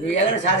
నువ్వు ఏదైనా సాధ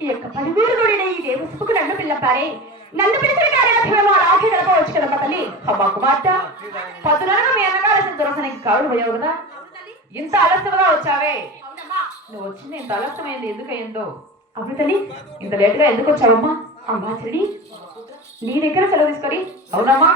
ఈ యొక్క పదివేలు ఈ దేవసభకు నన్ను పిల్లపారే నన్ను పిలిచిన కార్యక్రమం రాఖీ గడపవచ్చు కదమ్మా తల్లి. అమ్మా కుమార్తె! పదునగా మీ అన్నగారు దొరకనికి కావుడు పోయావు కదా. ఇంత ఆలస్యంగా వచ్చావే. నువ్వు వచ్చింది ఇంత ఆలస్యమైంది ఎందుకు అయిందో అవును తల్లి ఇంత లేటుగా ఎందుకు వచ్చావమ్మా? అమ్మా చెల్లి నీ దగ్గర సెలవు తీసుకొని అవునమ్మా.